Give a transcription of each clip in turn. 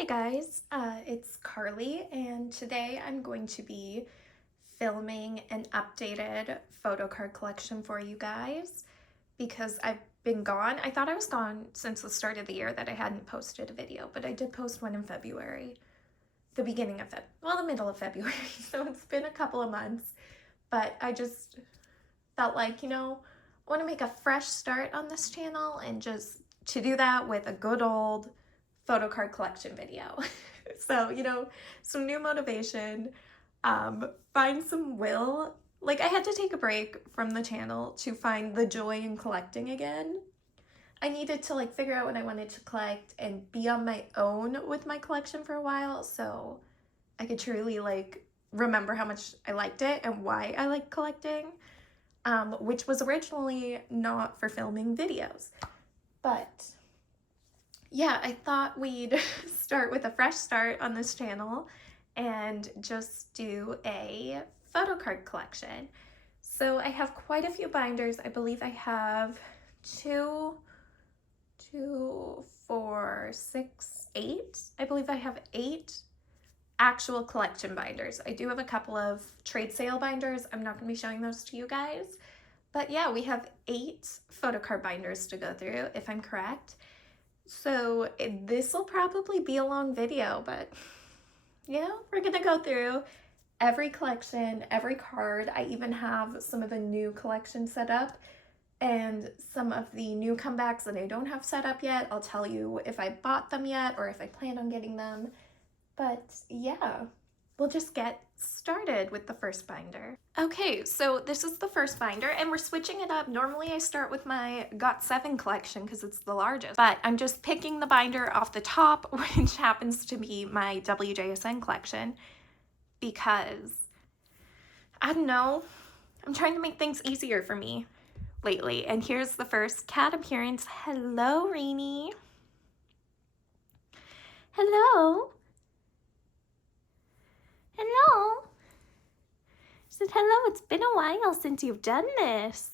Hey guys, it's Carly, and today I'm going to be filming an updated photocard collection for you guys because I've been gone. I thought I was gone since the start of the year that I hadn't posted a video, but I did post one in February, the beginning of the middle of February, so it's been a couple of months, but I just felt like, I want to make a fresh start on this channel and just to do that with a good old photocard collection video. So, some new motivation, find some will. Like, I had to take a break from the channel to find the joy in collecting again. I needed to figure out what I wanted to collect and be on my own with my collection for a while so I could truly remember how much I liked it and why I like collecting, which was originally not for filming videos. But yeah, I thought we'd start with a fresh start on this channel and just do a photocard collection. So I have quite a few binders. I believe I have 2, 4, 6, 8. I believe I have 8 actual collection binders. I do have a couple of trade sale binders. I'm not going to be showing those to you guys. But yeah, we have 8 photocard binders to go through, if I'm correct. So this will probably be a long video, but we're gonna go through every collection, every card. I even have some of the new collection set up and some of the new comebacks that I don't have set up yet. I'll tell you if I bought them yet or if I plan on getting them. But yeah, we'll just get started with the first binder. Okay, so this is the first binder and we're switching it up. Normally I start with my Got7 collection because it's the largest, but I'm just picking the binder off the top, which happens to be my WJSN collection because, I don't know, I'm trying to make things easier for me lately. And here's the first cat appearance. Hello, Rainy. Hello. Hello. She said, hello, it's been a while since you've done this.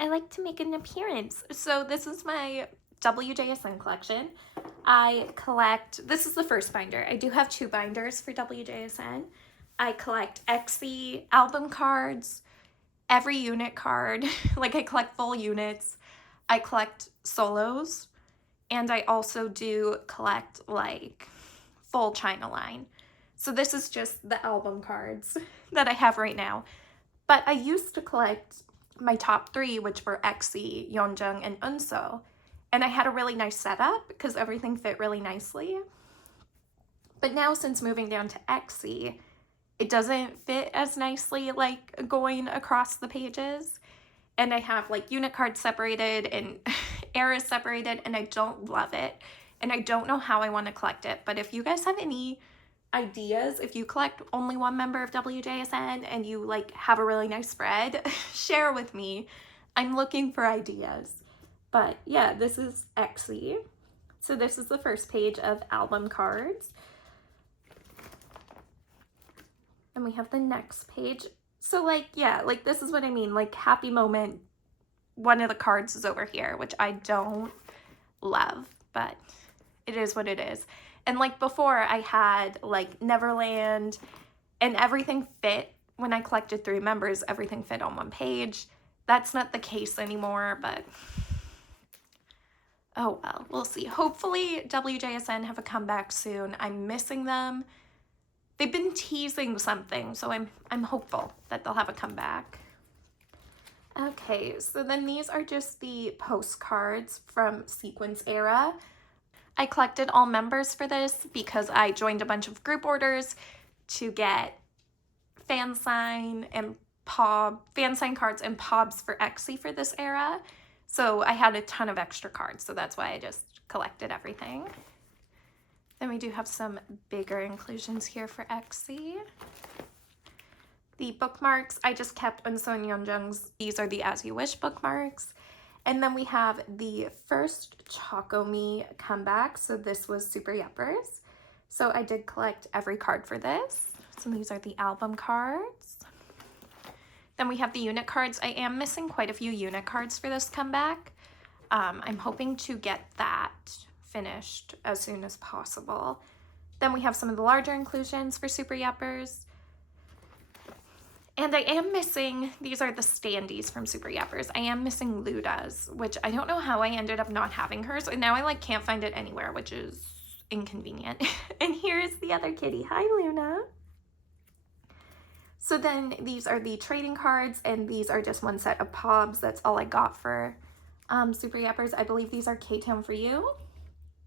I like to make an appearance. So this is my WJSN collection. I collect, this is the first binder. I do have 2 binders for WJSN. I collect XE album cards, every unit card. I collect full units. I collect solos. And I also do collect full China line. So this is just the album cards that I have right now. But I used to collect my top 3, which were XE, Yeonjung, and Unso. And I had a really nice setup because everything fit really nicely. But now since moving down to XE, it doesn't fit as nicely going across the pages. And I have unit cards separated and eras separated, and I don't love it. And I don't know how I want to collect it. But if you guys have any ideas, if you collect only one member of WJSN and you have a really nice spread, share with me. I'm looking for ideas. But yeah, this is XE. So this is the first page of album cards. And we have the next page. So this is what I mean, happy moment. One of the cards is over here, which I don't love, but it is what it is. And before I had Neverland and everything fit. When I collected 3 members, everything fit on one page. That's not the case anymore, but oh well, we'll see. Hopefully WJSN have a comeback soon. I'm missing them. They've been teasing something, so I'm hopeful that they'll have a comeback. Okay, so then these are just the postcards from Sequence Era. I collected all members for this because I joined a bunch of group orders to get fan sign cards and pobs for XE for this era. So I had a ton of extra cards, so that's why I just collected everything. Then we do have some bigger inclusions here for XE. The bookmarks, I just kept Unso and Yeonjung's. These are the As You Wish bookmarks. And then we have the first Choco Me comeback. So this was Super Yuppers. So I did collect every card for this. So these are the album cards. Then we have the unit cards. I am missing quite a few unit cards for this comeback. I'm hoping to get that finished as soon as possible. Then we have some of the larger inclusions for Super Yappers. And I am missing, these are the standees from Super Yappers. I am missing Luda's, which I don't know how I ended up not having hers. And now I like can't find it anywhere, which is inconvenient. And here's the other kitty. Hi, Luna. So then these are the trading cards, and these are just one set of Pobs. That's all I got for Super Yappers. I believe these are K-Town for You,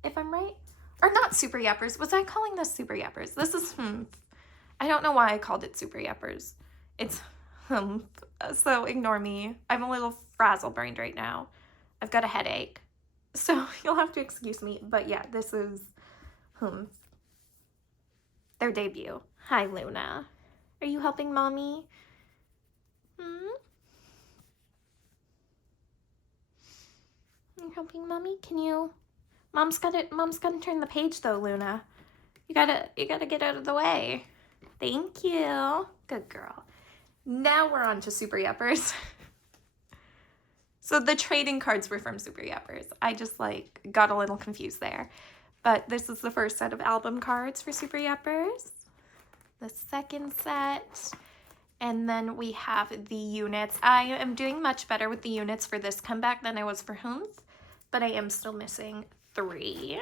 if I'm right. Or not Super Yappers. Was I calling this Super Yappers? This is I don't know why I called it Super Yappers. It's so ignore me. I'm a little frazzle-brained right now. I've got a headache. So you'll have to excuse me. But yeah, this is their debut. Hi, Luna. Are you helping mommy? You helping mommy? Can you? Mom's gotta turn the page though, Luna. You gotta get out of the way. Thank you. Good girl. Now we're on to Super Yappers. So the trading cards were from Super Yappers. I just like got a little confused there. But this is the first set of album cards for Super Yappers. The second set. And then we have the units. I am doing much better with the units for this comeback than I was for Humph, but I am still missing 3.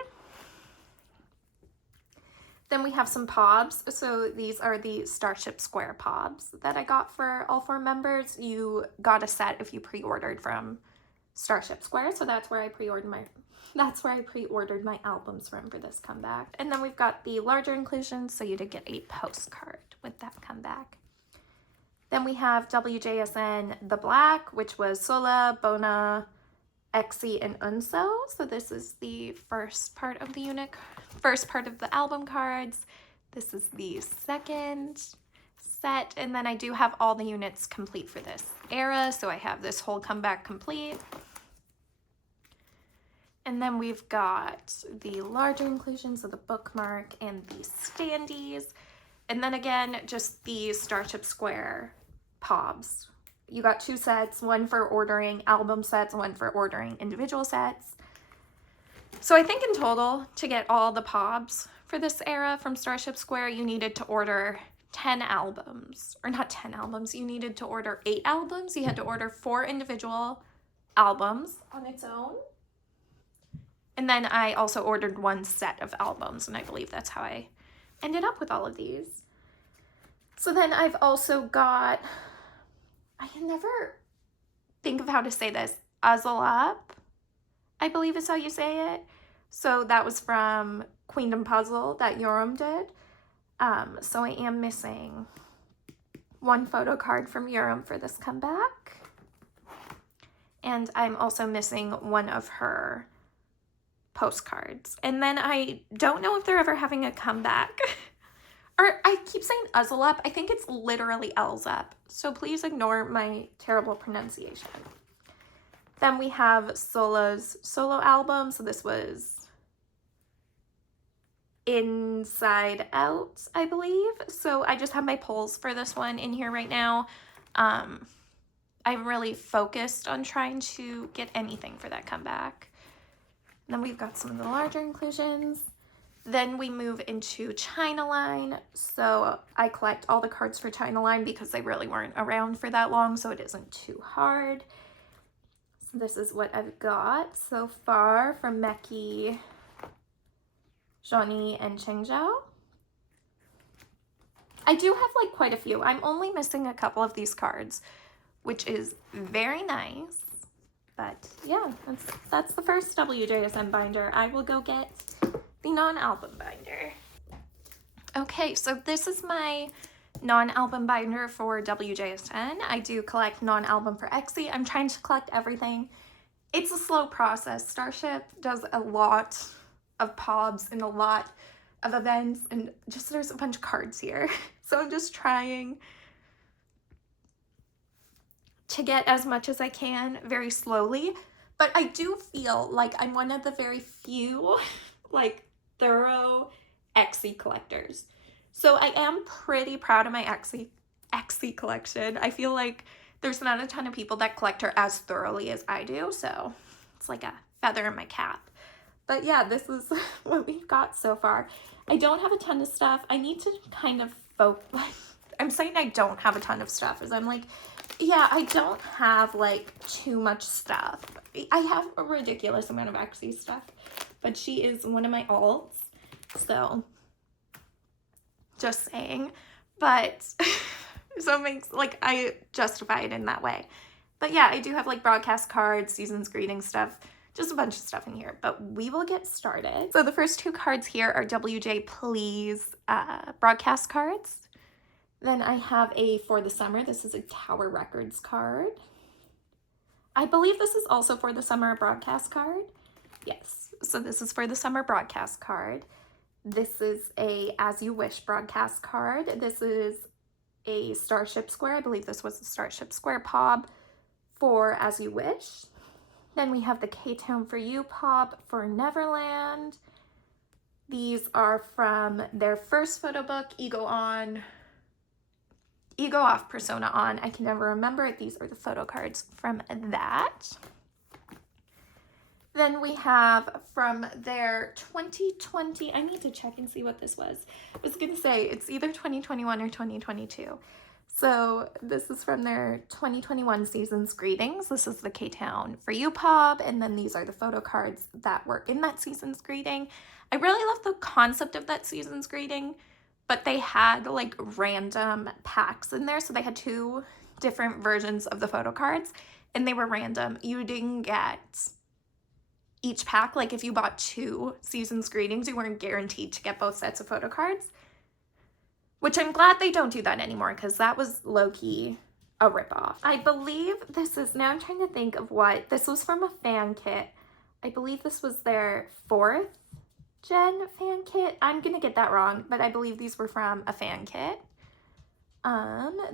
Then we have some Pobs. So these are the Starship Square Pobs that I got for all 4 members. You got a set if you pre-ordered from Starship Square. So that's where I pre-ordered my albums from for this comeback. And then we've got the larger inclusions. So you did get a postcard with that comeback. Then we have WJSN The Black, which was Sola, Bona, Exy, and Unso. So this is the first part of the album cards. This is the second set, and then I do have all the units complete for this era, so I have this whole comeback complete. And then we've got the larger inclusions of the bookmark and the standees, and then again just the Starship Square Pobs. You got 2 sets, one for ordering album sets, one for ordering individual sets. So I think in total, to get all the Pobs for this era from Starship Square, you needed to order 10 albums. Or not 10 albums, you needed to order 8 albums. You had to order 4 individual albums on its own. And then I also ordered 1 set of albums, and I believe that's how I ended up with all of these. So then I've also got, I can never think of how to say this, Azalap, I believe is how you say it. So that was from Queendom Puzzle that Yoram did. So I am missing 1 photo card from Yoram for this comeback. And I'm also missing 1 of her postcards. And then I don't know if they're ever having a comeback. Or I keep saying Azalap. I think it's literally Elzap. So please ignore my terrible pronunciation. Then we have Sola's solo album. So this was Inside Out, I believe. So I just have my polls for this one in here right now. I'm really focused on trying to get anything for that comeback. And then we've got some of the larger inclusions. Then we move into China Line. So I collect all the cards for China Line because they really weren't around for that long, so it isn't too hard. So this is what I've got so far from Meki, Johnny, and Chengzhou. I do have like quite a few. I'm only missing a couple of these cards, which is very nice. But yeah, that's the first WJSN binder. I will go get the non-album binder. Okay, so this is my non-album binder for WJSN. I do collect non-album for Exy. I'm trying to collect everything. It's a slow process. Starship does a lot of Pobs and a lot of events, and just there's a bunch of cards here. So I'm just trying to get as much as I can very slowly, but I do feel like I'm one of the very few like thorough Exy collectors. So I am pretty proud of my Exy collection. I feel like there's not a ton of people that collect her as thoroughly as I do, so it's like a feather in my cap. But yeah, this is what we've got so far. I don't have a ton of stuff. I need to kind of focus. I'm saying I don't have a ton of stuff, as I'm like, yeah, I don't have like too much stuff. I have a ridiculous amount of Exie stuff, but she is one of my alts, so just saying. But so it makes, like, I justify it in that way. But yeah, I do have like broadcast cards, seasons greeting stuff, just a bunch of stuff in here, but we will get started. So the first 2 cards here are WJ Please broadcast cards. Then I have a For the Summer. This is a Tower Records card. I believe this is also For the Summer broadcast card. Yes, so this is For the Summer broadcast card. This is a As You Wish broadcast card. This is a Starship Square. I believe this was a Starship Square POB for As You Wish. Then we have the K-Town For You POB for Neverland. These are from their first photo book, Ego Off, Persona On. I can never remember it. These are the photo cards from that. Then we have from their 2020, I need to check and see what this was. I was going to say it's either 2021 or 2022. So this is from their 2021 season's greetings. This is the K-Town For You POB, and then these are the photo cards that were in that season's greeting. I really love the concept of that season's greeting, but they had like random packs in there. So they had 2 different versions of the photo cards, and they were random. You didn't get each pack. Like if you bought 2 season's greetings, you weren't guaranteed to get both sets of photo cards. Which I'm glad they don't do that anymore, because that was low-key a ripoff. I believe this is, now I'm trying to think of what, this was from a fan kit. I believe this was their 4th gen fan kit. I'm gonna get that wrong, but I believe these were from a fan kit.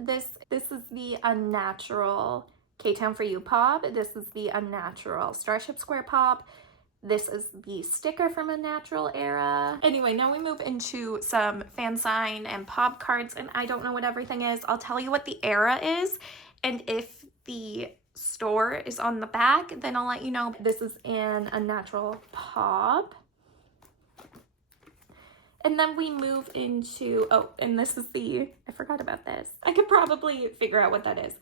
This is the Unnatural K-Town For You POB. This is the Unnatural Starship Square POB. This is the sticker from Unnatural era. Anyway, now we move into some fan sign and POB cards, and I don't know what everything is. I'll tell you what the era is, and if the store is on the back, then I'll let you know. This is an Unnatural POB. And then we move into, oh, and this is the, I forgot about this. I could probably figure out what that is.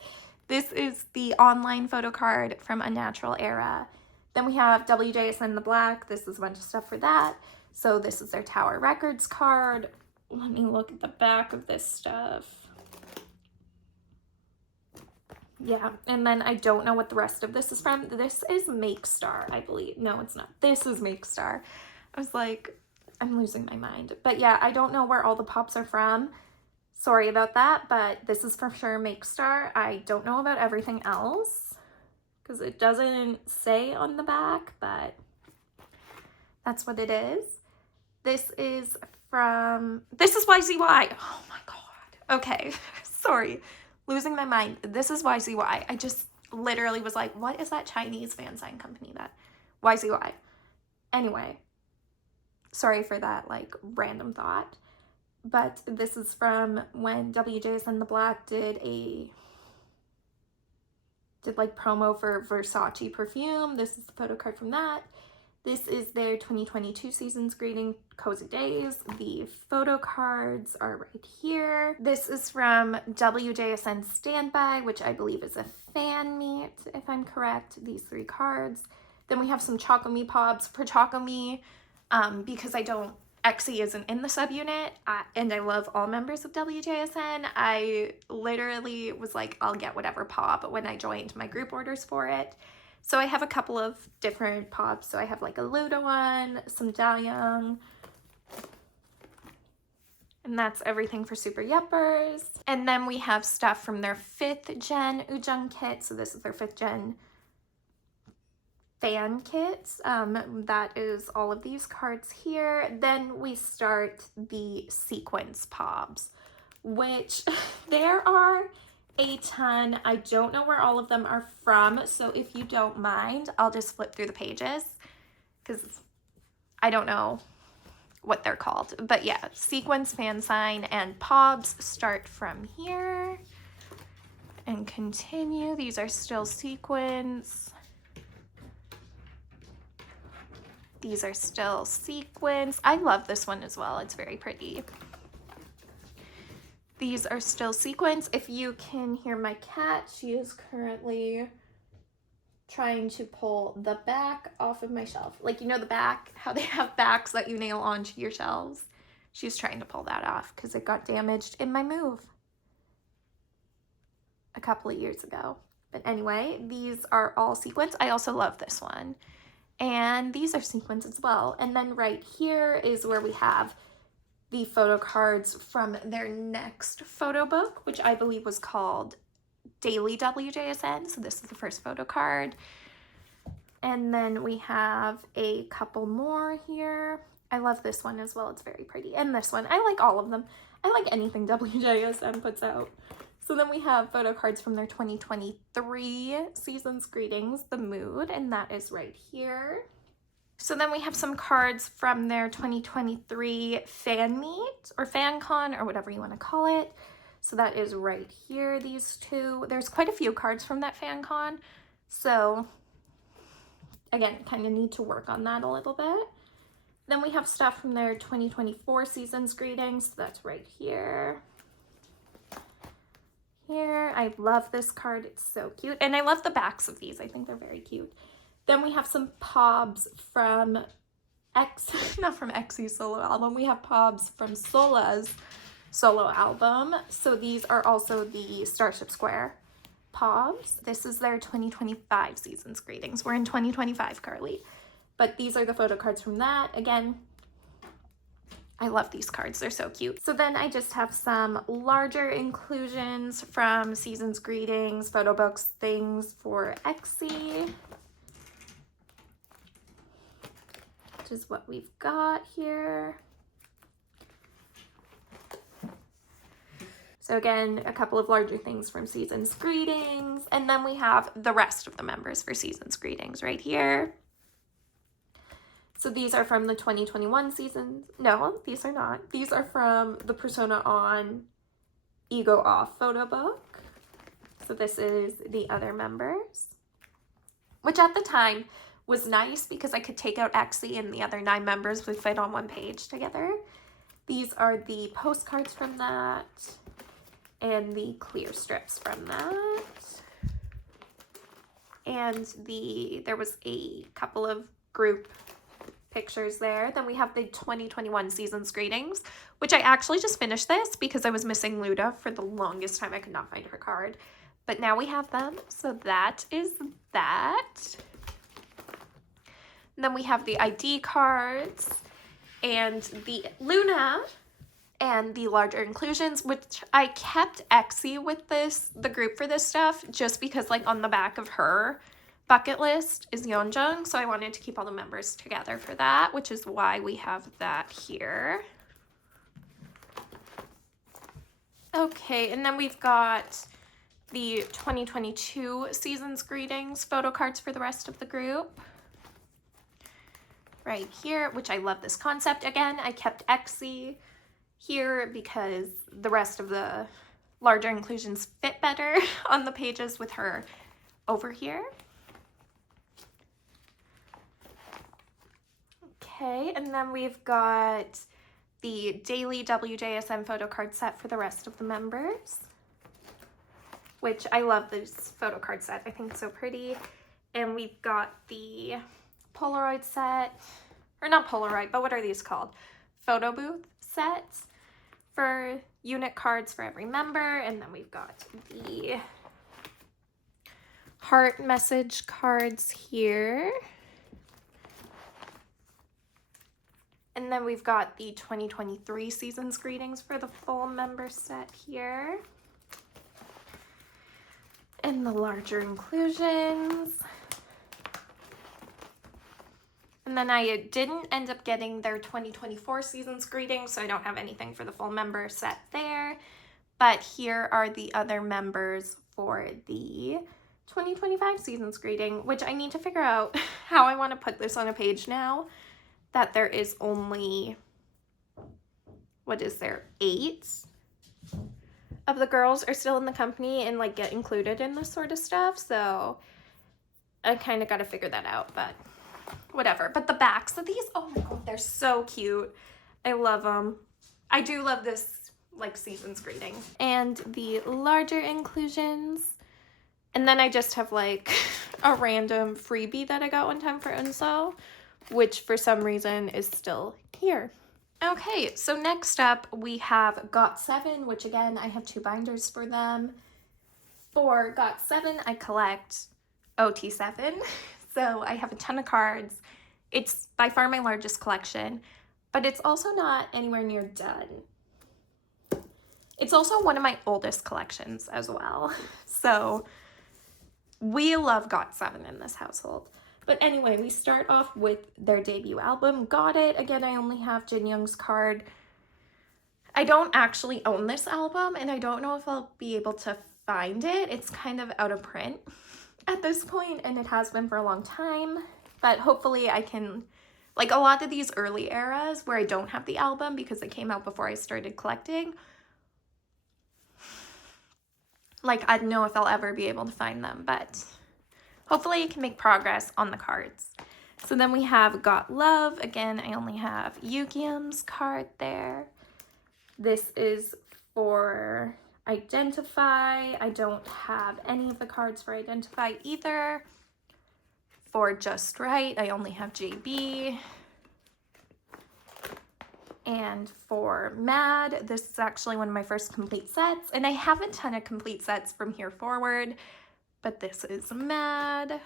This is the online photo card from Unnatural era. Then we have WJSN the Black. This is a bunch of stuff for that. So this is their Tower Records card. Let me look at the back of this stuff. Yeah, and then I don't know what the rest of this is from. This is Make Star, I believe. No, it's not. This is Make Star. I was like, I'm losing my mind. But yeah, I don't know where all the pops are from. Sorry about that, but this is for sure Make Star. I don't know about everything else, because it doesn't say on the back, but that's what it is. This is from, this is YZY. Oh my God. Okay, sorry, losing my mind. This is YZY. I just literally was like, what is that Chinese fan sign company that, YZY. Anyway, sorry for that like random thought, but this is from when WJSN the Black did like promo for Versace perfume. This is the photo card from that. This is their 2022 season's greeting, Cozy Days. The photo cards are right here. This is from WJSN Standby, which I believe is a fan meet, if I'm correct. These 3 cards. Then we have some Choco-Me POBs. For Choco-Me, because Exie isn't in the subunit, and I love all members of WJSN, I literally was like, I'll get whatever POB when I joined my group orders for it. So I have a couple of different POBs. So I have like a Luda one, some Dayoung, and that's everything for Super Yeppers. And then we have stuff from their 5th gen Ujung kit. So this is their 5th gen fan kits. That is all of these cards here. Then we start the sequence POBs, which there are a ton. I don't know where all of them are from, so if you don't mind, I'll just flip through the pages because I don't know what they're called. But yeah, sequence, fan sign, and POBs start from here and continue. These are still sequence. These are still sequins. I love this one as well. It's very pretty. These are still sequins. If you can hear my cat, she is currently trying to pull the back off of my shelf. Like, you know the back, how they have backs that you nail onto your shelves? She's trying to pull that off because it got damaged in my move a couple of years ago. But anyway, these are all sequins. I also love this one. And these are sequins as well. And then right here is where we have the photo cards from their next photo book, which I believe was called Daily WJSN. So this is the first photo card. And then we have a couple more here. I love this one as well. It's very pretty. And this one, I like all of them. I like anything WJSN puts out. So then we have photo cards from their 2023 Season's Greetings, The Mood, and that is right here. So then we have some cards from their 2023 Fan Meet or Fan Con or whatever you want to call it. So that is right here, these two. There's quite a few cards from that Fan Con. So again, kind of need to work on that a little bit. Then we have stuff from their 2024 Season's Greetings. So that's right here. Here, I love this card. It's so cute. And I love the backs of these. I think they're very cute. Then we have some POBs from not from Xy's solo album. We have POBs from Sola's solo album. So these are also the Starship Square POBs. This is their 2025 Season's Greetings. We're in 2025, Carly. But these are the photo cards from that. Again, I love these cards. They're so cute. So then I just have some larger inclusions from Season's Greetings, photo books, things for Xy. Which is what we've got here. So again, a couple of larger things from Season's Greetings. And then we have the rest of the members for Season's Greetings right here. So these are from the 2021 season. No, these are not. These are from the Persona On Ego Off photo book. So this is the other members, which at the time was nice because I could take out Xy and the other 9 members would fit on one page together. These are the postcards from that and the clear strips from that. And there was a couple of group pictures there. Then we have the 2021 Season's Greetings, which I actually just finished this because I was missing Luda for the longest time. I could not find her card, but now we have them. So that is that. And then we have the ID cards and the Luna and the larger inclusions, which I kept Xy with the group for this stuff, just because like on the back of her bucket list is Yeonjung, so I wanted to keep all the members together for that, which is why we have that here. Okay, and then we've got the 2022 Season's Greetings photo cards for the rest of the group. Right here, which I love this concept. Again, I kept Xy here because the rest of the larger inclusions fit better on the pages with her over here. Okay, and then we've got the daily WJSN photo card set for the rest of the members, which I love this photo card set. I think it's so pretty. And we've got the Polaroid set, or not Polaroid, but what are these called? Photo booth sets for unit cards for every member. And then we've got the heart message cards here. And then we've got the 2023 Season's Greetings for the full member set here. And the larger inclusions. And then I didn't end up getting their 2024 Season's Greetings, so I don't have anything for the full member set there. But here are the other members for the 2025 Season's Greeting, which I need to figure out how I want to put this on a page now that there is only, what is there, 8 of the girls are still in the company and like get included in this sort of stuff. So I kind of got to figure that out, but whatever. But the backs of these, oh my god, they're so cute. I love them. I do love this like season's greeting. And the larger inclusions. And then I just have like a random freebie that I got one time for Unso, which for some reason is still here. Okay, so next up we have Got7, which again, I have 2 binders for them. For Got7, I collect OT7, so I have a ton of cards. It's by far my largest collection, but it's also not anywhere near done. It's also one of my oldest collections as well, so we love Got7 in this household. But anyway, we start off with their debut album, Got It. Again, I only have Jin Young's card. I don't actually own this album, and I don't know if I'll be able to find it. It's kind of out of print at this point, and it has been for a long time. But hopefully I can, like a lot of these early eras where I don't have the album because it came out before I started collecting, like I don't know if I'll ever be able to find them, but hopefully I can make progress on the cards. So then we have Got Love. Again, I only have Yukium's card there. This is for Identify. I don't have any of the cards for Identify either. For Just Right, I only have JB. And for Mad, this is actually one of my first complete sets. And I have a ton of complete sets from here forward, but this is Mad.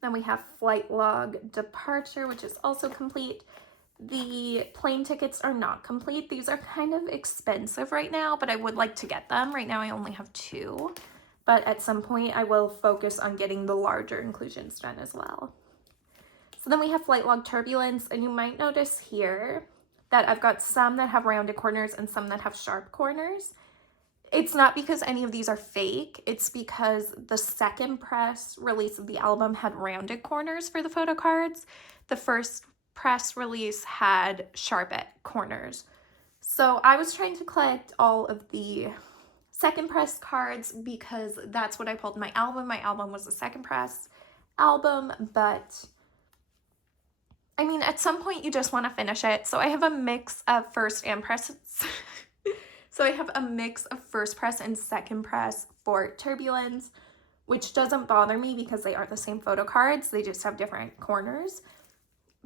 Then we have Flight Log Departure, which is also complete. The plane tickets are not complete. These are kind of expensive right now, but I would like to get them. Right now I only have 2, but at some point I will focus on getting the larger inclusions done as well. So then we have Flight Log Turbulence, and you might notice here that I've got some that have rounded corners and some that have sharp corners. It's not because any of these are fake, it's because the second press release of the album had rounded corners for the photo cards. The first press release had sharp corners. So I was trying to collect all of the second press cards because that's what I pulled in my album. My album was a second press album, but I mean, at some point you just want to finish it. So I have a mix of first and presses. So I have a mix of first press and second press for Turbulence, which doesn't bother me because they are the same photo cards. They just have different corners.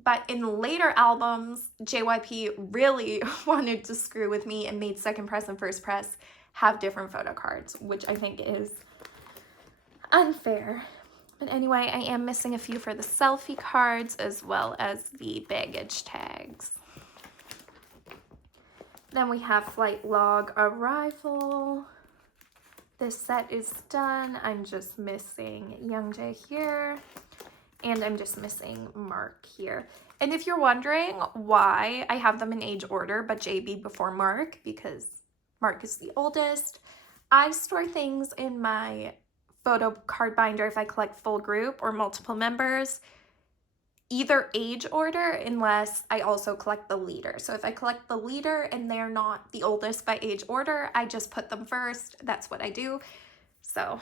But in later albums, JYP really wanted to screw with me and made second press and first press have different photo cards, which I think is unfair. But anyway, I am missing a few for the selfie cards as well as the baggage tags. Then we have Flight Log Arrival. This set is done. I'm just missing Youngjae here. And I'm just missing Mark here. And if you're wondering why I have them in age order, but JB before Mark, because Mark is the oldest, I store things in my photo card binder if I collect full group or multiple members, either age order unless I also collect the leader. So if I collect the leader and they're not the oldest by age order, I just put them first. That's what I do. So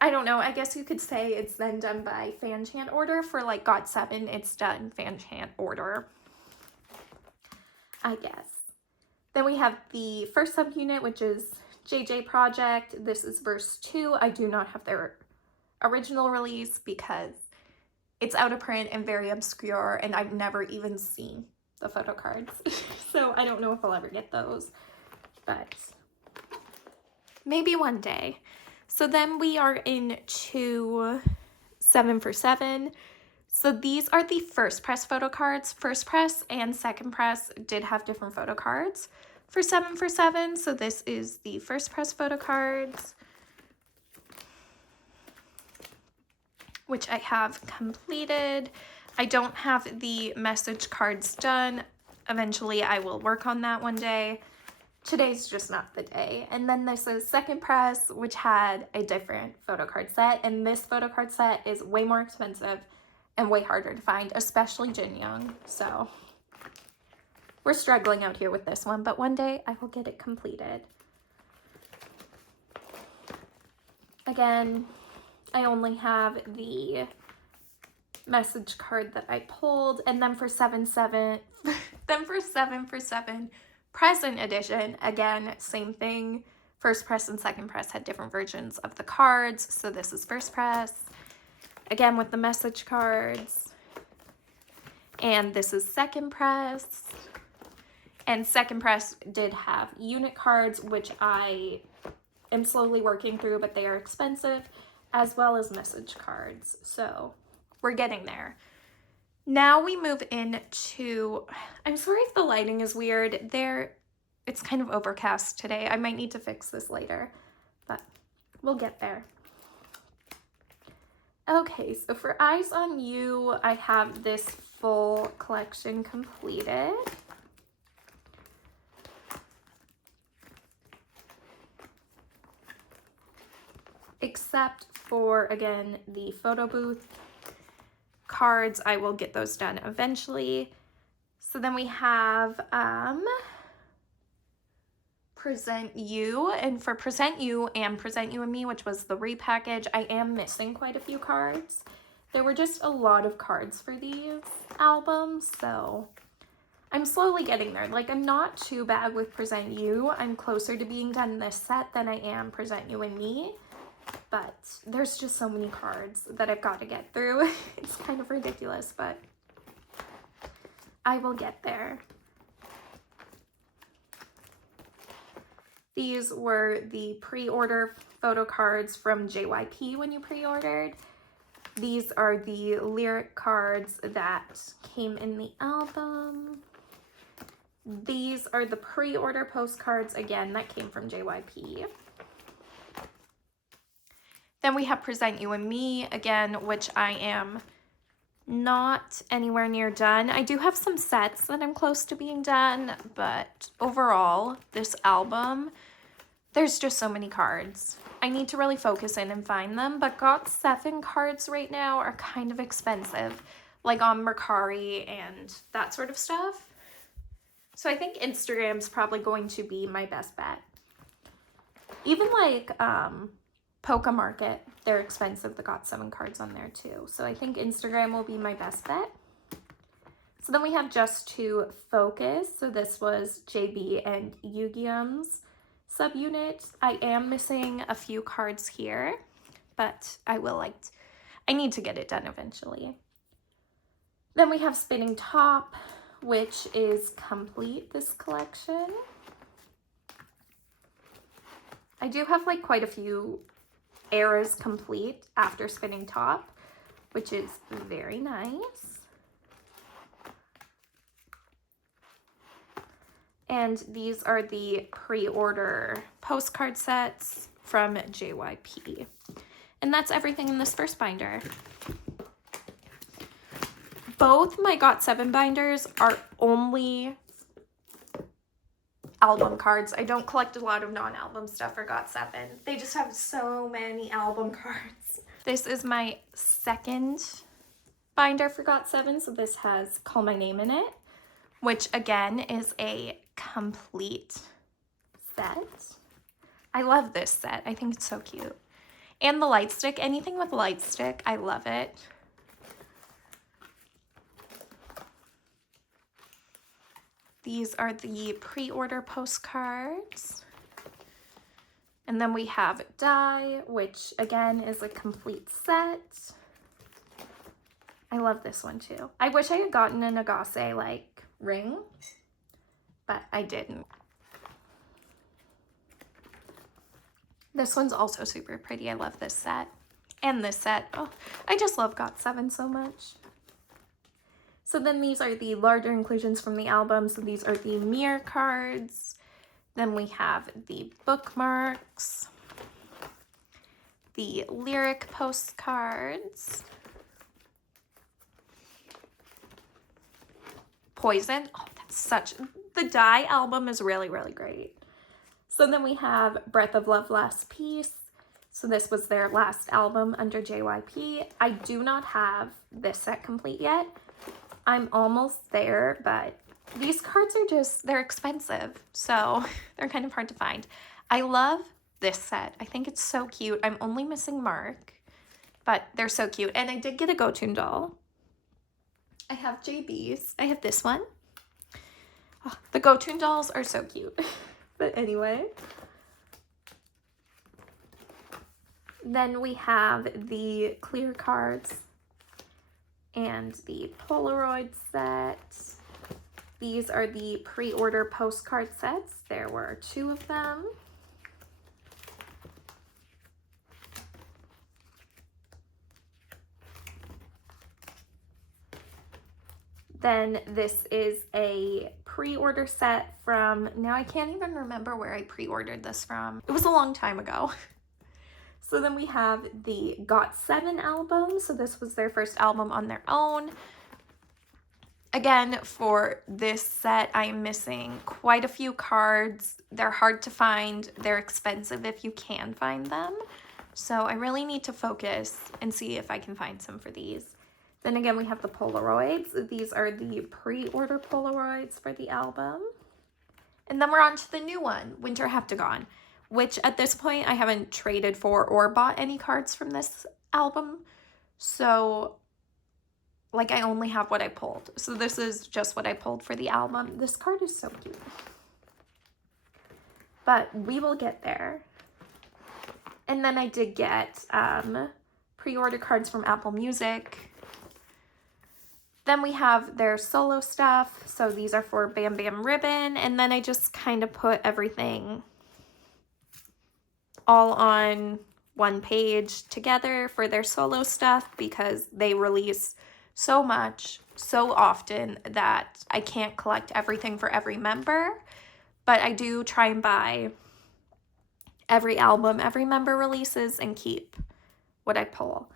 I don't know, I guess you could say it's then done by fan chant order. For like Got7, it's done fan chant order, I guess. Then we have the first subunit, which is JJ Project. This is verse 2. I do not have their original release because it's out of print and very obscure, and I've never even seen the photo cards. So I don't know if I'll ever get those, but maybe one day. So then we are into 7 for 7. So these are the first press photo cards. First press and second press did have different photo cards for 7 for 7. So this is the first press photo cards, which I have completed. I don't have the message cards done. Eventually I will work on that one day. Today's just not the day. And then this is second press, which had a different photo card set. And this photo card set is way more expensive and way harder to find, especially Jin Young. So we're struggling out here with this one, but one day I will get it completed. Again, I only have the message card that I pulled. And then for 7/7, then for 7/7 present edition, again, same thing. First press and second press had different versions of the cards. So this is first press, again with the message cards. And this is second press. And second press did have unit cards, which I am slowly working through, but they are expensive, as well as message cards. So we're getting there. Now we move into, I'm sorry if the lighting is weird. It's kind of overcast today. I might need to fix this later, but we'll get there. Okay, so for Eyes on You, I have this full collection completed. Except for, again, the photo booth cards. I will get those done eventually. So then we have Present You, and for Present You and Present You and Me, which was the repackage, I am missing quite a few cards. There were just a lot of cards for these albums, so I'm slowly getting there. Like, I'm not too bad with Present You. I'm closer to being done this set than I am Present You and Me, but there's just so many cards that I've got to get through. It's kind of ridiculous, but I will get there. These were the pre-order photo cards from JYP when you pre-ordered. These are the lyric cards that came in the album. These are the pre-order postcards, again, that came from JYP. Then we have Present You and Me, again, which I am not anywhere near done. I do have some sets that I'm close to being done, but overall, this album, there's just so many cards. I need to really focus in and find them, but Got7 cards right now are kind of expensive, like on Mercari and that sort of stuff. So I think Instagram's probably going to be my best bet. Even like Poke Market, they're expensive, the Got7 cards on there too. So I think Instagram will be my best bet. So then we have Just to Focus. So this was JB and Yugium's subunit. I am missing a few cards here, but I need to get it done eventually. Then we have Spinning Top, which is complete, this collection. I do have like quite a few eras complete after Spinning Top, which is very nice. And these are the pre-order postcard sets from JYP. And that's everything in this first binder. Both my Got7 binders are only album cards. I don't collect a lot of non-album stuff for Got7. They just have so many album cards. This is my second binder for Got7, so this has Call My Name in it, which again is a complete set. I love this set. I think it's so cute. And the light stick, anything with light stick, I love it. These are the pre-order postcards. And then we have Die, which again is a complete set. I love this one too. I wish I had gotten an Agase like ring, but I didn't. This one's also super pretty. I love this set. And this set. Oh, I just love Got7 so much. So then these are the larger inclusions from the album. So these are the mirror cards. Then we have the bookmarks, the lyric postcards, Poison. Oh, the Die album is really, really great. So then we have Breath of Love, Last Piece. So this was their last album under JYP. I do not have this set complete yet. I'm almost there, but these cards are they're expensive, so they're kind of hard to find. I love this set. I think it's so cute. I'm only missing Mark, but they're so cute. And I did get a Gotun doll. I have JB's. I have this one. Oh, the Go-Toon dolls are so cute. But anyway. Then we have the clear cards and the Polaroid set. These are the pre-order postcard sets. There were 2 of them. Then this is a pre-order set from, now I can't even remember where I pre-ordered this from. It was a long time ago. So then we have the Got7 album. So this was their first album on their own. Again, for this set, I am missing quite a few cards. They're hard to find. They're expensive if you can find them. So I really need to focus and see if I can find some for these. Then again, we have the Polaroids. These are the pre-order Polaroids for the album. And then we're on to the new one, Winter Heptagon, which at this point I haven't traded for or bought any cards from this album. So, like, I only have what I pulled. So this is just what I pulled for the album. This card is so cute. But we will get there. And then I did get pre-order cards from Apple Music. Then we have their solo stuff. So these are for Bam Bam Ribbon. And then I just kind of put everything all on one page together for their solo stuff because they release so much, so often that I can't collect everything for every member. But I do try and buy every album every member releases and keep what I pull.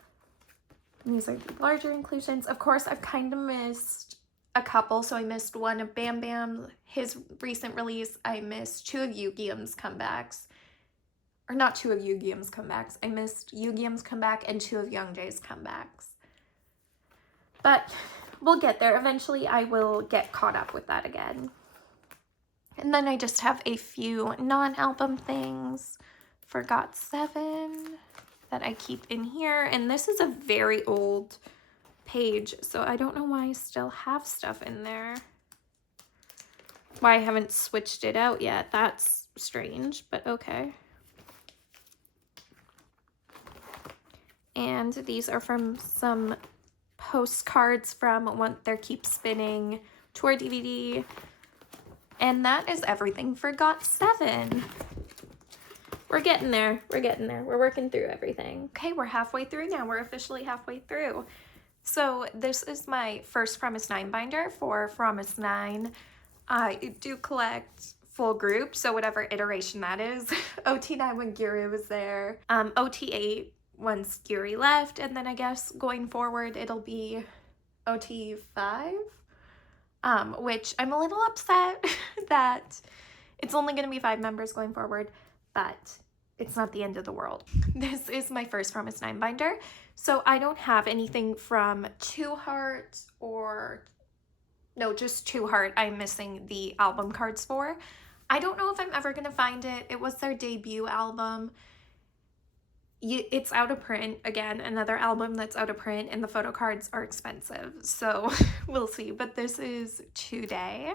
And these are the larger inclusions. Of course, I've kind of missed a couple. So I missed one of Bam Bam, his recent release. I missed 2 of Yu-Gi-Oh's comebacks. Or not 2 of Yu-Gi-Oh's comebacks. I missed Yu-Gi-Oh's comeback and 2 of Young Jae's comebacks. But we'll get there. Eventually, I will get caught up with that again. And then I just have a few non-album things for Got7 that I keep in here. And this is a very old page, so I don't know why I still have stuff in there. Why I haven't switched it out yet. That's strange, but okay. And these are from some postcards from One Their Keep Spinning tour DVD. And that is everything for Got7. We're getting there. We're getting there. We're working through everything. Okay, we're halfway through now. We're officially halfway through. So this is my first Promise 9 binder for Promise 9. I do collect full group, so whatever iteration that is. OT9 when Guri was there. OT8 once Guri left, and then I guess going forward it'll be OT5. Which I'm a little upset that it's only going to be 5 members going forward, but it's not the end of the world. This is my first Promise 9 binder, so I don't have anything from 2 Heart or, no, just 2 Heart I'm missing the album cards for. I don't know if I'm ever going to find it. It was their debut album. It's out of print. Again, another album that's out of print, and the photo cards are expensive, so we'll see. But this is Today.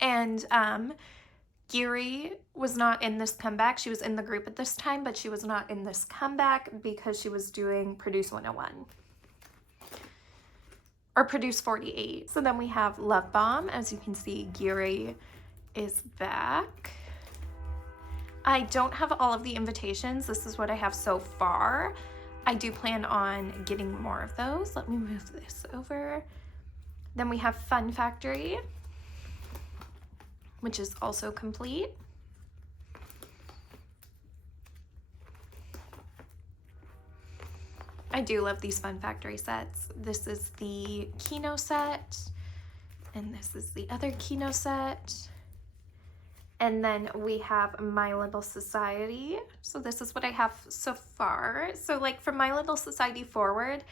And Guri was not in this comeback. She was in the group at this time, but she was not in this comeback because she was doing Produce 101. Or Produce 48. So then we have Love Bomb. As you can see, Guri is back. I don't have all of the invitations. This is what I have so far. I do plan on getting more of those. Let me move this over. Then we have Fun Factory, which is also complete. I do love these Fun Factory sets. This is the Kino set, and this is the other Kino set. And then we have My Little Society. So this is what I have so far. So like from My Little Society forward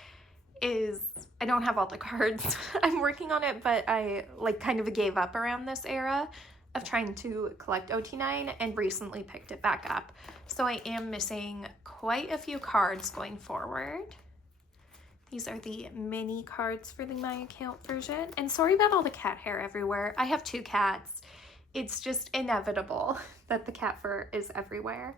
is, I don't have all the cards. I'm working on it, but I like kind of gave up around this era of trying to collect OT9 and recently picked it back up. So I am missing quite a few cards going forward. These are the mini cards for the My Account version. And sorry about all the cat hair everywhere. I have 2 cats. It's just inevitable that the cat fur is everywhere.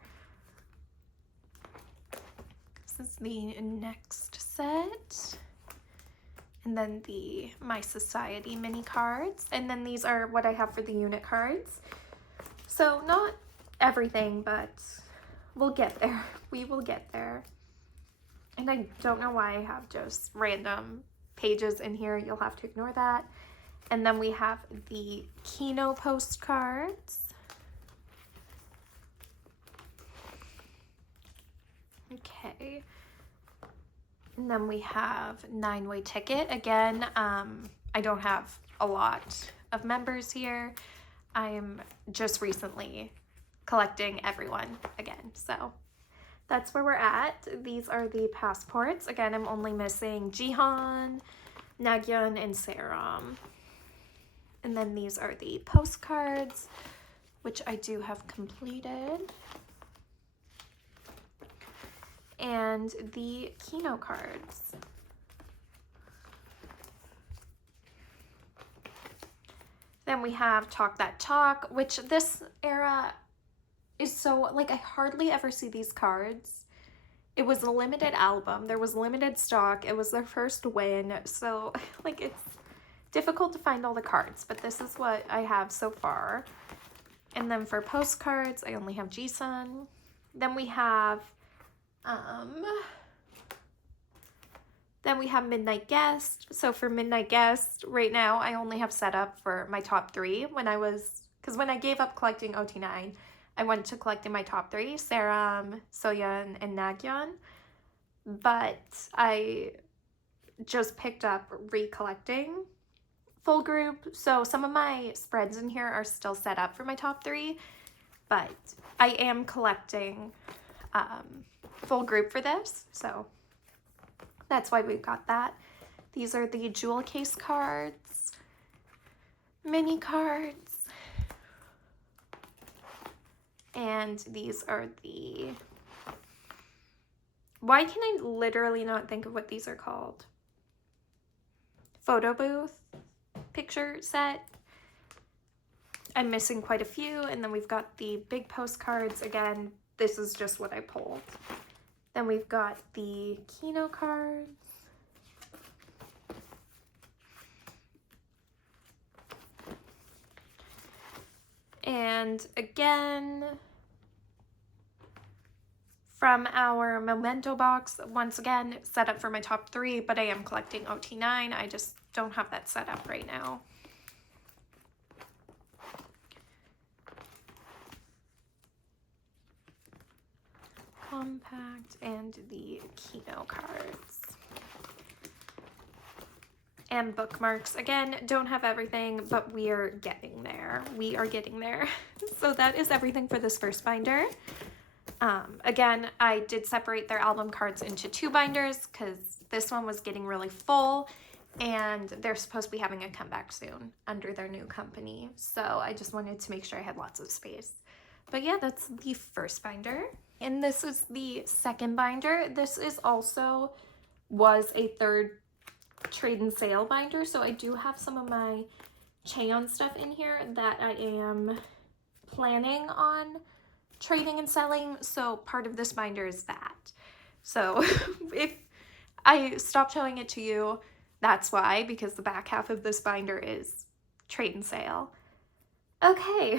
This is the next set. And then the My Society mini cards. And then these are what I have for the unit cards. So not everything, but we'll get there. We will get there. And I don't know why I have just random pages in here. You'll have to ignore that. And then we have the Kino postcards. Okay. And then we have 9-way ticket. Again, I don't have a lot of members here. I am just recently collecting everyone again, so that's where we're at. These are the passports. Again, I'm only missing Jihan, Nagyun, and Seram. And then these are the postcards, which I do have completed. And the Kino cards. Then we have Talk That Talk, which this era is so, like, I hardly ever see these cards. It was a limited album. There was limited stock. It was their first win. So, like, it's difficult to find all the cards, but this is what I have so far. And then for postcards, I only have Jisun. Then we have Midnight Guest. So for Midnight Guest, right now, I only have set up for my top 3 because when I gave up collecting OT9, I went to collecting my top 3, Seram, Soyeon, and Nagyun. But I just picked up recollecting full group. So some of my spreads in here are still set up for my top 3, but I am collecting full group for this, so that's why we've got that. These are the jewel case cards, mini cards, and these are the, why can I literally not think of what these are called? Photo booth picture set. I'm missing quite a few. And then we've got the big postcards. Again, this is just what I pulled. Then we've got the Kino cards. And again, from our memento box, once again, set up for my top 3, but I am collecting OT9. I just don't have that set up right now. Compact and the Kino cards. And bookmarks. Again, don't have everything, but we are getting there. We are getting there. So that is everything for this first binder. Again, I did separate their album cards into 2 binders because this one was getting really full and they're supposed to be having a comeback soon under their new company. So I just wanted to make sure I had lots of space. But yeah, that's the first binder. And this is the second binder. This is also was a 3rd trade and sale binder. So I do have some of my Cheon stuff in here that I am planning on trading and selling. So part of this binder is that. So if I stop showing it to you, that's why, because the back half of this binder is trade and sale. Okay.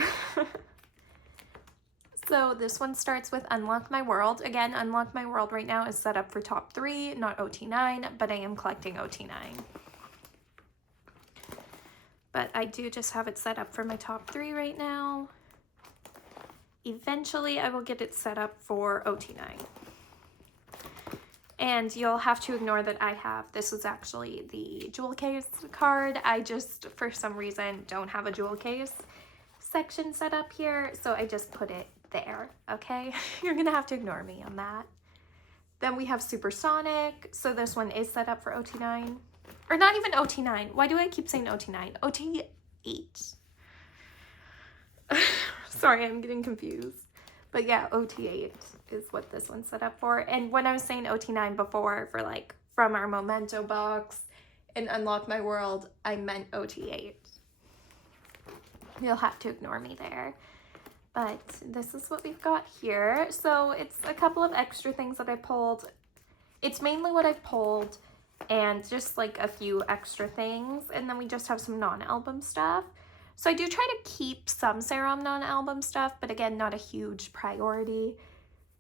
So this one starts with Unlock My World. Again, Unlock My World right now is set up for top 3, not OT9, but I am collecting OT9. But I do just have it set up for my top 3 right now. Eventually, I will get it set up for OT9. And you'll have to ignore that I have, this is actually the jewel case card. I just, for some reason, don't have a jewel case section set up here, so I just put it there, okay? You're gonna have to ignore me on that. Then we have Supersonic. So this one is set up for OT9. Or not even OT9. Why do I keep saying OT9? OT8. Sorry, I'm getting confused. But yeah, OT8 is what this one's set up for. And when I was saying OT9 before for like from our Memento box. In Unlock My World, I meant OT8. You'll have to ignore me there. But this is what we've got here. So it's a couple of extra things that I pulled. It's mainly what I've pulled and just like a few extra things. And then we just have some non-album stuff. So I do try to keep some Serum non-album stuff, but again, not a huge priority.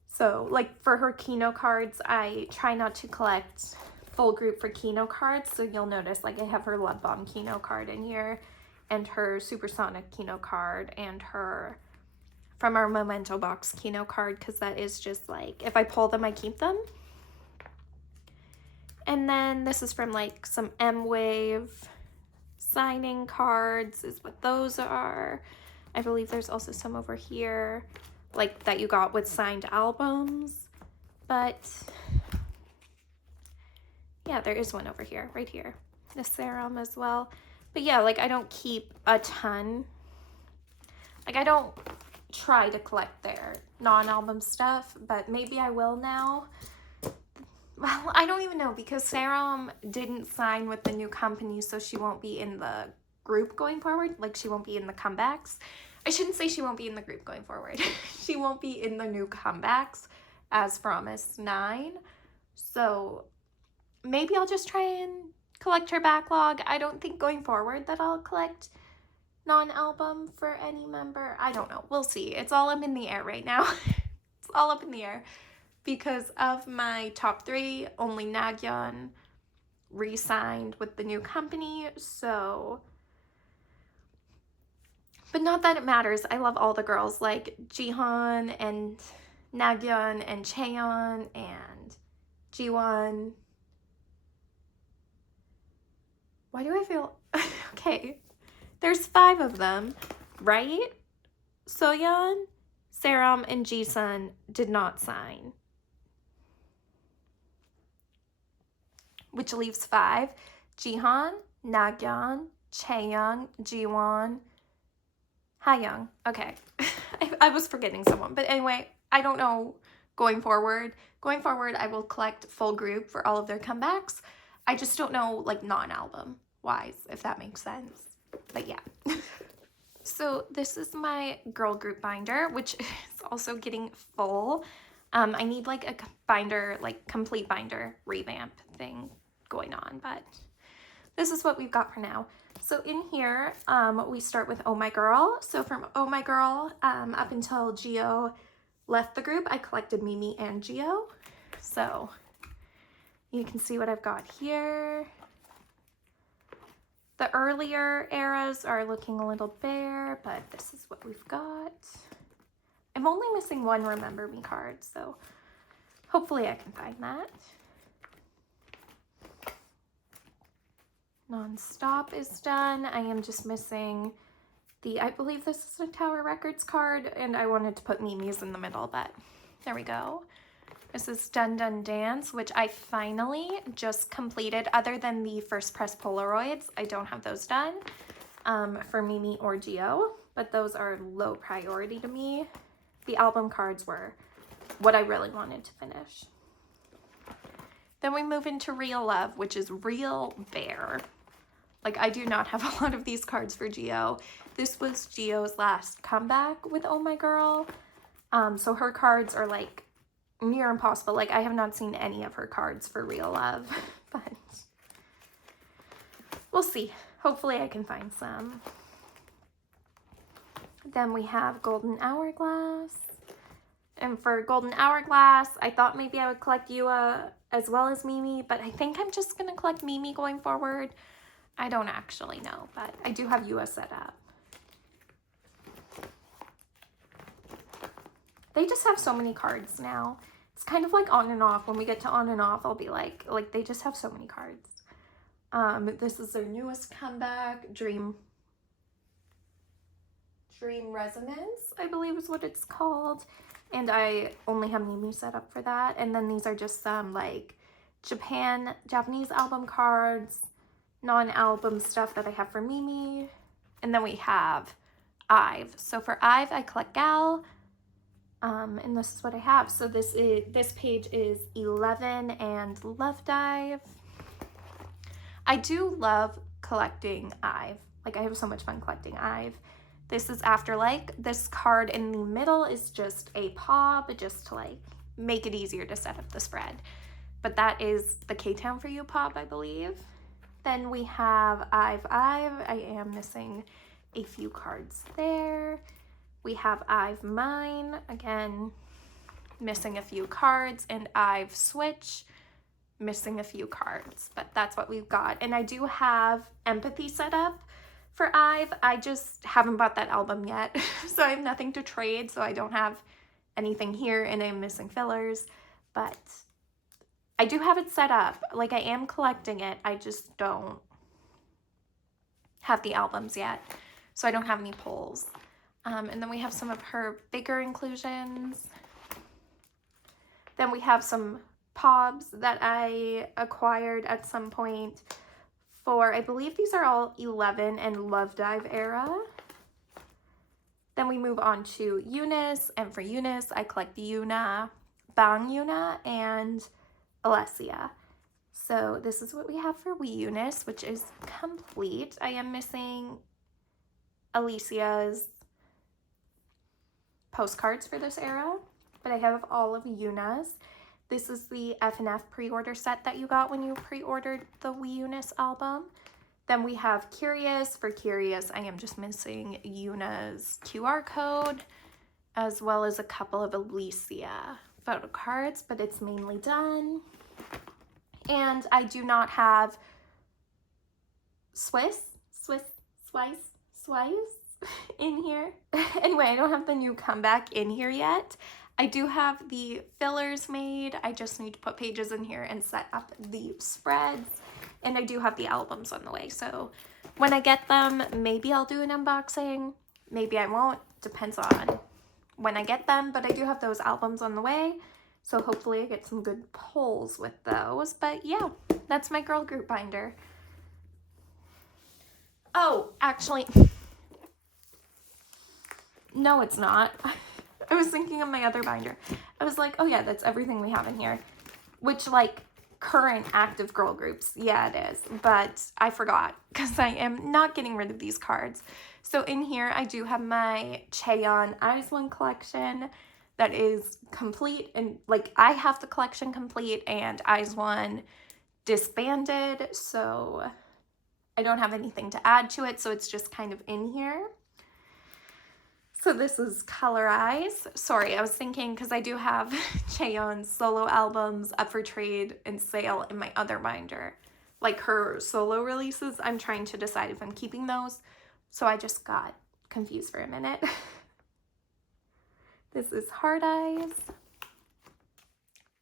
So like for her Kino cards, I try not to collect full group for Kino cards. So you'll notice like I have her Love Bomb Kino card in here and her Supersonic Kino card and her from our Memento box Kino card, because that is just like, if I pull them, I keep them. And then this is from like some M-Wave signing cards is what those are. I believe there's also some over here like that you got with signed albums. But yeah, there is one over here, right here. The Serum as well. But yeah, like I don't keep a ton. Like I don't try to collect their non-album stuff, but maybe I will now. Well, I don't even know, because Serum didn't sign with the new company, so she won't be in the group going forward. Like she won't be in the comebacks. I shouldn't say she won't be in the group going forward. She won't be in the new comebacks as promised 9. So maybe I'll just try and collect her backlog. I don't think going forward that I'll collect non-album for any member. I don't know. We'll see. It's all up in the air right now. It's all up in the air because of my top 3. Only Nagyan re-signed with the new company, so. But not that it matters. I love all the girls like Jihan and Nagyan and Chaeyeon and Jiwon. Why do I feel okay? There's 5 of them, right? Soyeon, Serum, and Jisun did not sign. Which leaves 5. Jihan, Nagyan, Chaeyoung, Jiwon, Hayoung. Okay. I was forgetting someone. But anyway, I don't know going forward. Going forward, I will collect full group for all of their comebacks. I just don't know, like, non-album wise, if that makes sense. But yeah. So this is my girl group binder, which is also getting full. I need like a binder, like complete binder revamp thing going on, but this is what we've got for now. So in here, we start with Oh My Girl. So from Oh My Girl, up until Gio left the group, I collected Mimi and Gio. So you can see what I've got here. The earlier eras are looking a little bare, but this is what we've got. I'm only missing 1 Remember Me card, so hopefully I can find that. Nonstop is done. I am just missing the, I believe this is a Tower Records card, and I wanted to put Mimi's in the middle, but there we go. This is Dun Dun Dance, which I finally just completed. Other than the first press Polaroids, I don't have those done for Mimi or Gio, but those are low priority to me. The album cards were what I really wanted to finish. Then we move into Real Love, which is real bare. Like, I do not have a lot of these cards for Gio. This was Gio's last comeback with Oh My Girl. So her cards are like near impossible. Like, I have not seen any of her cards for Real Love, but we'll see. Hopefully I can find some. Then we have Golden Hourglass. And for Golden Hourglass, I thought maybe I would collect Yua as well as Mimi, but I think I'm just going to collect Mimi going forward. I don't actually know, but I do have Yua set up. They just have so many cards now. It's kind of like on and off. When we get to on and off, I'll be like they just have so many cards. This is their newest comeback, Dream Resonance, I believe is what it's called. And I only have Mimi set up for that. And then these are just some like Japanese album cards, non-album stuff that I have for Mimi. And then we have IVE. So for IVE, I collect Gal, And this is what I have. So this page is 11 and Love Dive. I do love collecting IVE. Like, I have so much fun collecting IVE. This is Afterlife. This card in the middle is just a POB, just to like make it easier to set up the spread. But that is the K-Town for You POB, I believe. Then we have IVE. I am missing a few cards there. We have IVE Mine, again, missing a few cards, and IVE Switch, missing a few cards, but that's what we've got. And I do have Empathy set up for IVE. I just haven't bought that album yet, so I have nothing to trade, so I don't have anything here, and I'm missing fillers, but I do have it set up. Like, I am collecting it, I just don't have the albums yet, so I don't have any pulls. And then we have some of her bigger inclusions. Then we have some POBs that I acquired at some point for, I believe these are all 11 and Love Dive era. Then we move on to Unis, and for Unis, I collect Yuna, Bang Yuna, and Alessia. So this is what we have for Unis, which is complete. I am missing Alicia's postcards for this era, but I have all of Yuna's. This is the F&F pre-order set that you got when you pre-ordered the Unis album. Then we have Curious. For Curious, I am just missing Yuna's QR code, as well as a couple of Alicia photo cards, but it's mainly done. And I do not have Swiss in here. Anyway, I don't have the new comeback in here yet. I do have the fillers made. I just need to put pages in here and set up the spreads. And I do have the albums on the way. So when I get them, maybe I'll do an unboxing. Maybe I won't. Depends on when I get them. But I do have those albums on the way. So hopefully I get some good pulls with those. But yeah, that's my girl group binder. Oh, actually, no, it's not. I was thinking of my other binder. I was like, oh yeah, that's everything we have in here. Which, like, current active girl groups, yeah, it is. But I forgot because I am not getting rid of these cards. So in here, I do have my Cheon IVE collection that is complete. And, like, I have the collection complete and IVE disbanded. So I don't have anything to add to it. So it's just kind of in here. So this is Color Eyes. Sorry, I was thinking because I do have Cheon's solo albums up for trade and sale in my other binder. Like her solo releases, I'm trying to decide if I'm keeping those. So I just got confused for a minute. This is Hard Eyes.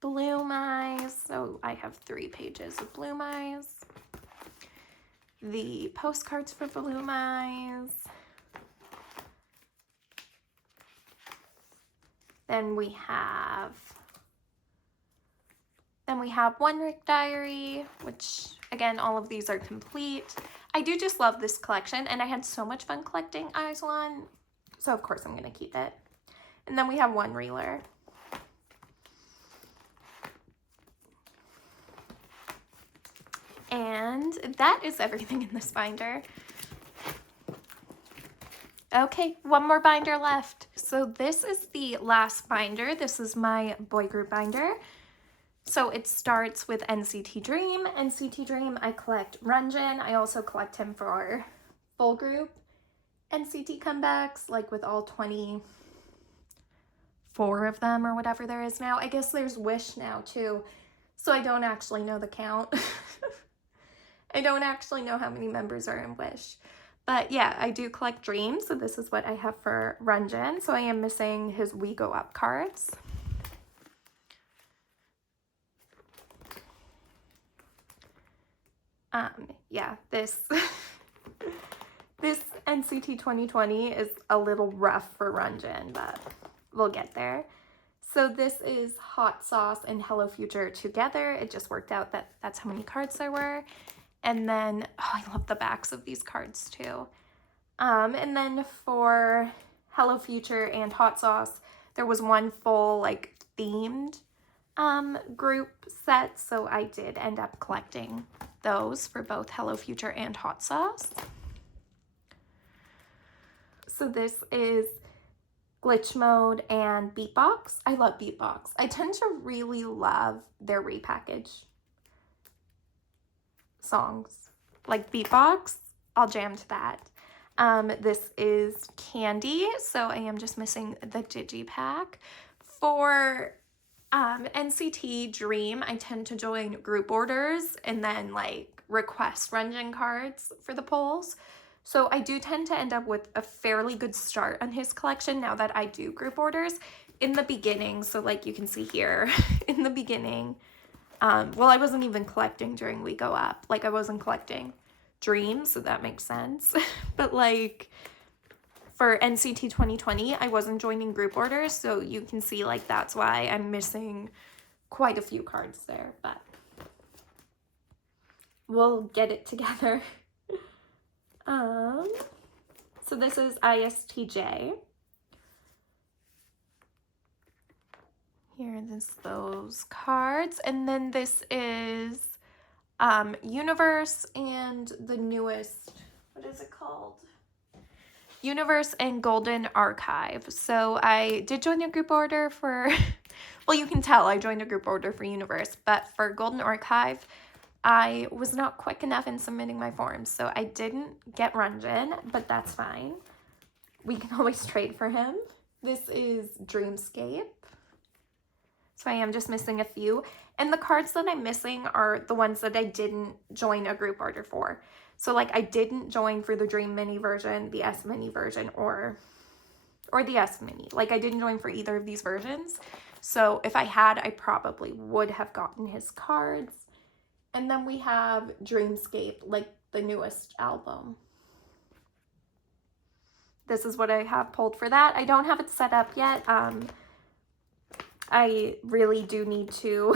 Bloom Eyes. So I have 3 pages of Bloom Eyes. The postcards for Bloom Eyes. Then we have One Rick Diary, which again, all of these are complete. I do just love this collection and I had so much fun collecting IVE, so of course I'm gonna keep it. And then we have One Reeler. And that is everything in this binder. Okay, one more binder left. So this is the last binder. This is my boy group binder. So it starts with NCT Dream. NCT Dream, I collect Runjin. I also collect him for full group NCT comebacks, like with all 24 of them or whatever there is now. I guess there's Wish now too. So I don't actually know the count. I don't actually know how many members are in Wish. But yeah, I do collect Dreams, so this is what I have for Runjin. So I am missing his We Go Up cards. Yeah, this NCT 2020 is a little rough for Runjin, but we'll get there. So this is Hot Sauce and Hello Future together. It just worked out that that's how many cards there were. And then, oh, I love the backs of these cards too. And then for Hello Future and Hot Sauce, there was one full like themed group set, so I did end up collecting those for both Hello Future and Hot Sauce. So this is Glitch Mode and Beatbox. I love Beatbox. I tend to really love their repackaged songs. Like Beatbox, I'll jam to that. This is Candy, so I am just missing the Digipack. For NCT Dream, I tend to join group orders and then like request Renjin cards for the polls. So I do tend to end up with a fairly good start on his collection now that I do group orders. In the beginning, so like you can see here, in the beginning, well, I wasn't even collecting during We Go Up. Like I wasn't collecting Dream, so that makes sense. But like for NCT 2020, I wasn't joining group orders, so you can see like that's why I'm missing quite a few cards there, but we'll get it together. So this is ISTJ. Here is those cards, and then this is Universe and the newest, what is it called? Universe and Golden Archive. So I did join a group order for, well, you can tell I joined a group order for Universe, but for Golden Archive, I was not quick enough in submitting my forms, so I didn't get Renjin, but that's fine. We can always trade for him. This is Dreamscape. So I am just missing a few. And the cards that I'm missing are the ones that I didn't join a group order for. So like I didn't join for the Dream Mini version, the S Mini version, or the S Mini. Like I didn't join for either of these versions. So if I had, I probably would have gotten his cards. And then we have Dreamscape, like the newest album. This is what I have pulled for that. I don't have it set up yet. I really do need to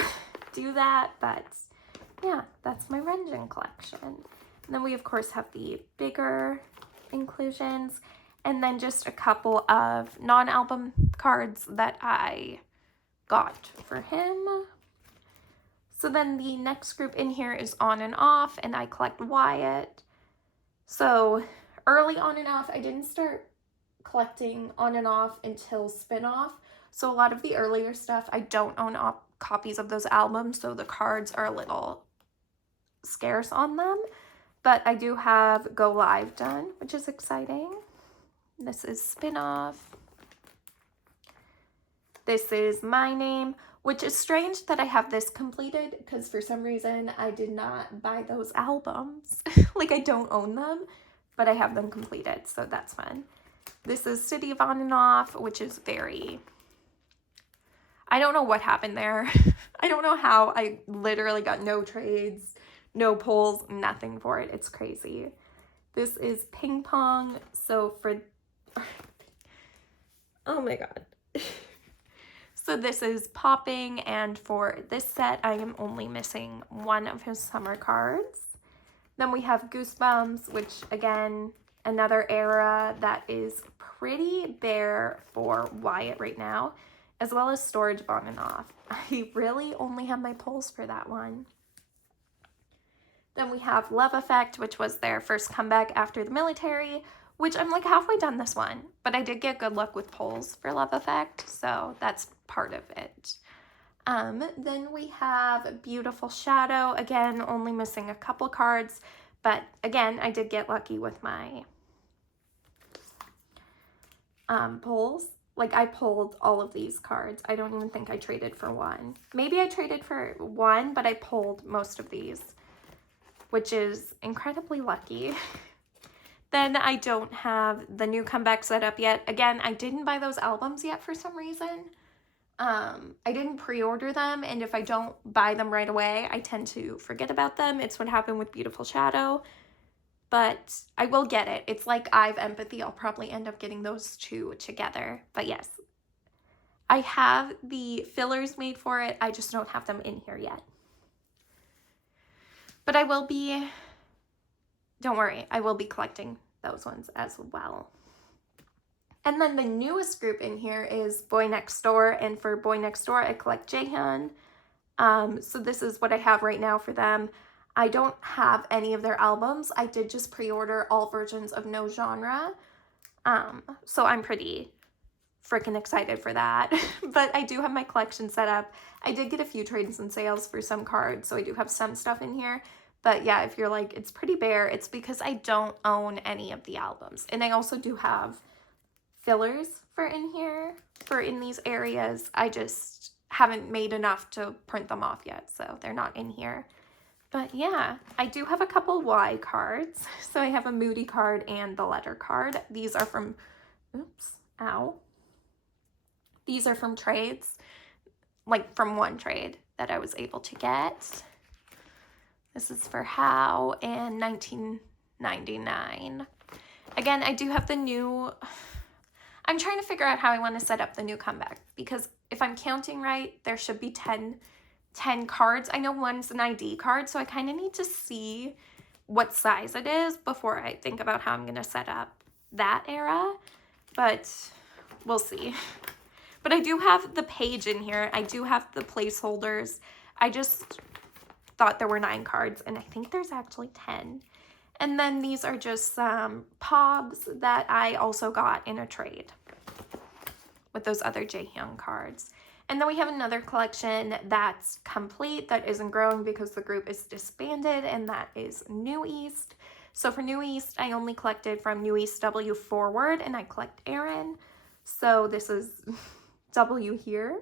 do that, but yeah, that's my Renjin collection. And then we of course have the bigger inclusions, and then just a couple of non-album cards that I got for him. So then the next group in here is On and Off, and I collect Wyatt. So early On and Off, I didn't start collecting On and Off until Spin-Off. So a lot of the earlier stuff, I don't own copies of those albums, so the cards are a little scarce on them. But I do have Go Live done, which is exciting. This is Spin-Off. This is My Name, which is strange that I have this completed because for some reason I did not buy those albums. Like I don't own them, but I have them completed, so that's fun. This is City of On and Off, which is very... I don't know what happened there. I don't know how I literally got no trades, no pulls, nothing for it. It's crazy. This is Ping Pong. So for... oh my god. So this is Popping, and for this set, I am only missing one of his summer cards. Then we have Goosebumps, which again, another era that is pretty bare for Wyatt right now, as well as Storage On and Off. I really only have my pulls for that one. Then we have Love Effect, which was their first comeback after the military, which I'm like halfway done this one, but I did get good luck with pulls for Love Effect, so that's part of it. Then we have Beautiful Shadow, again, only missing a couple cards, but again, I did get lucky with my pulls. Like I pulled all of these cards. I don't even think I traded for one. Maybe I traded for one, but I pulled most of these, which is incredibly lucky. Then I don't have the new comeback set up yet. Again, I didn't buy those albums yet for some reason. I didn't pre-order them, and if I don't buy them right away, I tend to forget about them. It's what happened with Beautiful Shadow, but I will get it. It's like IVE Empathy. I'll probably end up getting those two together. But yes, I have the fillers made for it. I just don't have them in here yet. But I will be, don't worry, I will be collecting those ones as well. And then the newest group in here is BoyNextDoor, and for BoyNextDoor, I collect Jaehyun. So this is what I have right now for them. I don't have any of their albums. I did just pre-order all versions of No Genre. So I'm pretty freaking excited for that. But I do have my collection set up. I did get a few trades and sales for some cards, so I do have some stuff in here. But yeah, if you're like, it's pretty bare, it's because I don't own any of the albums. And I also do have fillers for in here, for in these areas. I just haven't made enough to print them off yet, so they're not in here. But yeah, I do have a couple Y cards. So I have a Moody card and the letter card. These are from, oops, ow. These are from trades, like from one trade that I was able to get. This is for How and 1999. Again, I do have the new, I'm trying to figure out how I want to set up the new comeback, because if I'm counting right, there should be 10 cards. I know one's an ID card, so I kind of need to see what size it is before I think about how I'm going to set up that era, but we'll see. But I do have the page in here. I do have the placeholders. I just thought there were 9 cards, and I think there's actually 10. And then these are just some Pogs that I also got in a trade with those other Jaehyun cards. And then we have another collection that's complete, that isn't growing because the group is disbanded, and that is New East. So for New East, I only collected from New East W forward, and I collect Aaron. So this is W here.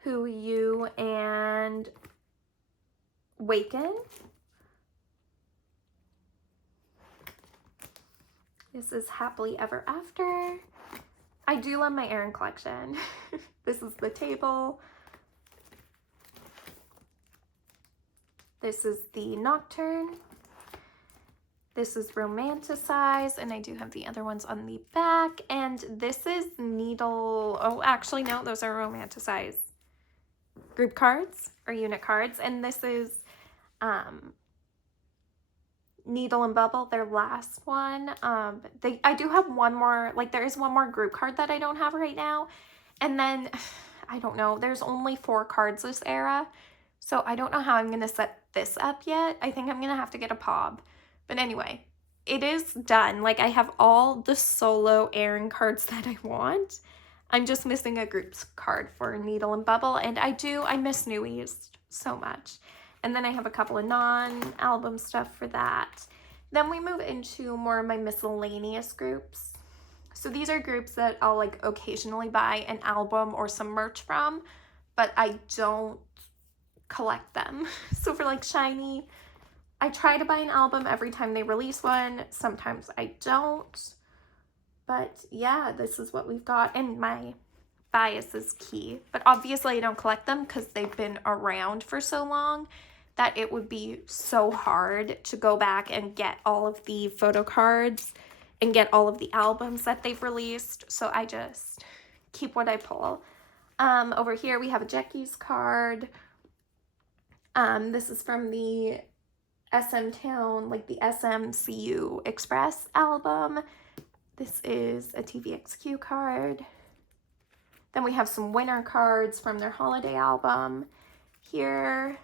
Who You and Waken. This is Happily Ever After. I do love my Aaron collection. This is The Table. This is the Nocturne. This is Romanticize, and I do have the other ones on the back. And this is Needle. Oh, actually, no, those are Romanticize group cards or unit cards. And this is Needle and Bubble, their last one. I do have one more, like there is one more group card that I don't have right now. And then, I don't know, there's only 4 cards this era. So I don't know how I'm going to set this up yet. I think I'm going to have to get a POB. But anyway, it is done. Like I have all the solo Aaron cards that I want. I'm just missing a groups card for Needle and Bubble. And I miss New East so much. And then I have a couple of non-album stuff for that. Then we move into more of my miscellaneous groups. So these are groups that I'll like occasionally buy an album or some merch from, but I don't collect them. So for like Shiny, I try to buy an album every time they release one. Sometimes I don't. But yeah, this is what we've got. And my bias is key. But obviously I don't collect them because they've been around for so long that it would be so hard to go back and get all of the photo cards and get all of the albums that they've released. So I just keep what I pull. Over here we have a Jackies card. This is from the SM Town, like the SMCU Express album. This is a TVXQ card. Then we have some winter cards from their holiday album here.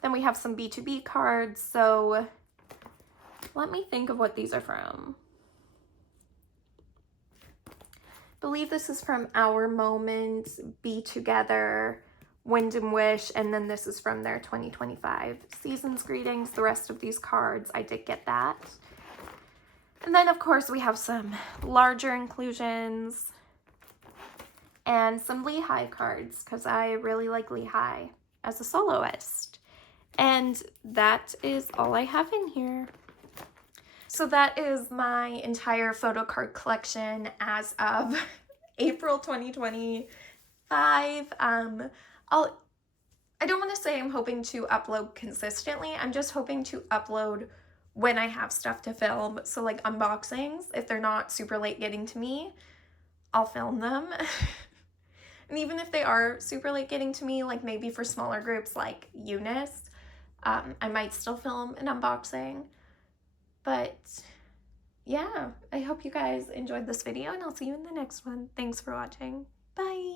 Then we have some B2B cards. So let me think of what these are from. I believe this is from Our Moment, Be Together, Wind and Wish, and then this is from their 2025 Season's Greetings. The rest of these cards, I did get that. And then, of course, we have some larger inclusions and some Lehigh cards because I really like Lehigh as a soloist. And that is all I have in here. So that is my entire photo card collection as of April 2025. I don't want to say I'm hoping to upload consistently. I'm just hoping to upload when I have stuff to film. So like unboxings, if they're not super late getting to me, I'll film them. And even if they are super late getting to me, like maybe for smaller groups like Unis, I might still film an unboxing. But yeah, I hope you guys enjoyed this video, and I'll see you in the next one. Thanks for watching. Bye!